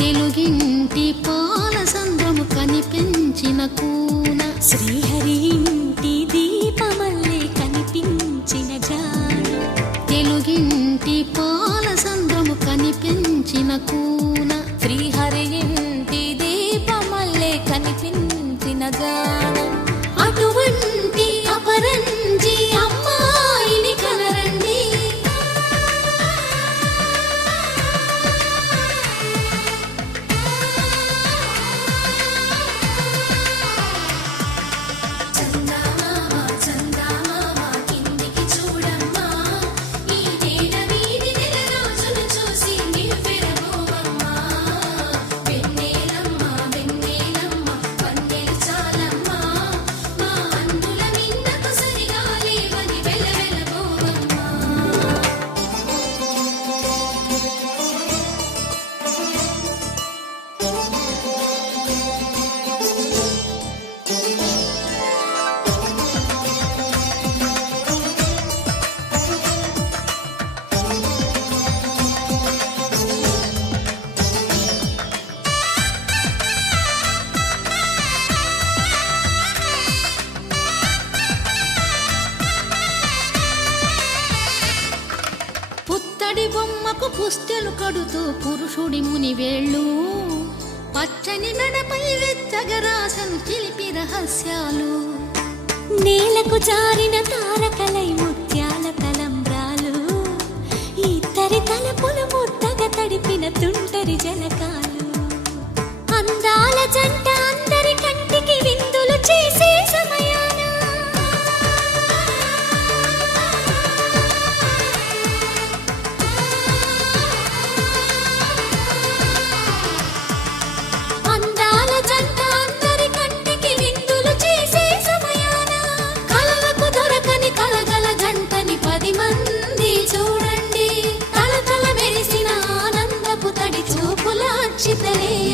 తెలుగింటి పాల సంద్రము కనిపించిన కూన శ్రీహరి ఇంటి దీపమల్లే కనిపించిన జాడ తెలుగింటి పాల సంద్రము కనిపించిన కూన శ్రీహరి ఇంటి దీపమల్లే కనిపించిన జాడ అటువంటి అపరంజి అమ్మాయిని కనరండి పుత్తడి బొమ్మకు పుస్తెలు కడుతూ పురుషుడి ముని వేళ్ళు పచ్చని మెడపై వెచ్చగరాసను చిలిపి రహస్యాలు నేలకు జారిన తారకలై ముత్యాల తలంబ్రాలు ఇద్దరి తలపులు ముద్దగా తడిపిన తుంటరి జలకాలు అందాల జంట అందరి కంటికి విందులు చేసే సమయాన అందాల జంట అందరి కంటికి విందులు చేసే సమయాన కలలకు దొరకని కలగల జంటని 10 మంది చూడండి తల తల మెరిసిన ఆనందపు తడి చూపుల అక్షితలేయ